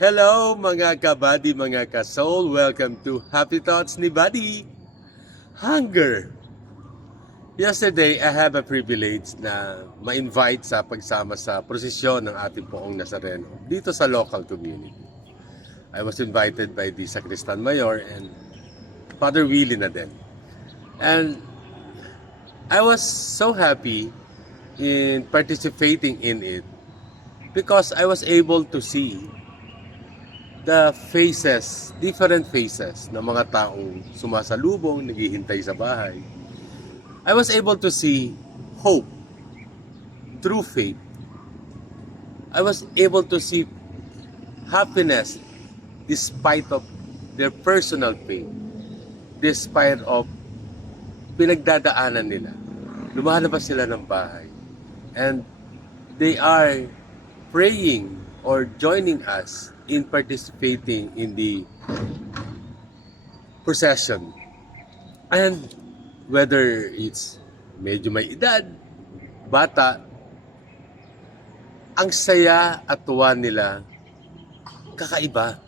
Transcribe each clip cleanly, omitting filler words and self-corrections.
Hello mga kabady, mga ka-soul. Welcome to Happy Thoughts ni Buddy. Hunger. Yesterday, I have a privilege na ma-invite sa pagsama sa prosesyon ng ating poong Nazareno dito sa local community. I was invited by the Sacristan Mayor and Father Willie na din. And I was so happy in participating in it because I was able to see the faces, different faces ng mga taong sumasalubong, naghihintay sa bahay. I was able to see hope through faith. I was able to see happiness despite of their personal pain, despite of pinagdadaanan nila. Lumalabas sila ng bahay. And they are praying or joining us in participating in the procession. And whether it's medyo may edad, bata, ang saya at tuwa nila kakaiba.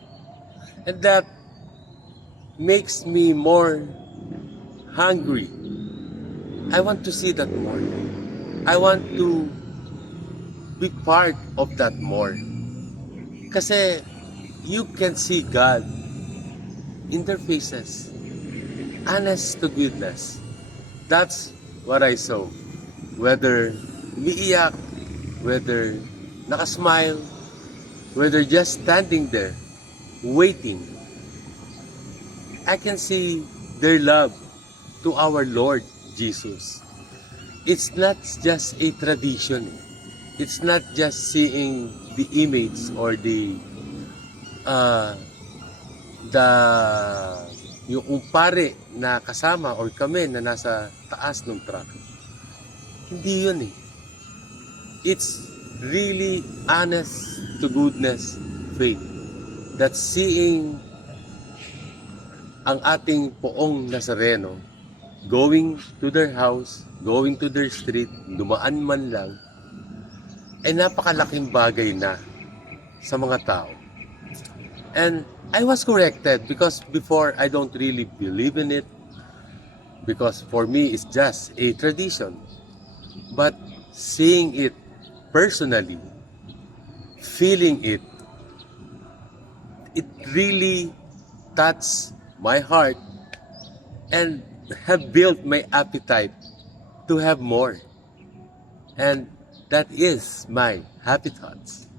And that makes me more hungry. I want to see that more. I want to be part of that more. Kasi you can see God in their faces. Honest to goodness. That's what I saw. Whether umiiyak, whether nakasmile, whether just standing there, waiting. I can see their love to our Lord Jesus. It's not just a tradition. It's not just seeing the image or the yung pare na kasama or kami na nasa taas ng truck. Hindi yun eh. It's really honest to goodness faith that seeing ang ating poong Nazareno going to their house, going to their street, dumaan man lang, ay napakalaking bagay na sa mga tao. And I was corrected because before I don't really believe in it because for me it's just a tradition. But seeing it personally, feeling it, it really touched my heart and have built my appetite to have more. And that is my happy thoughts.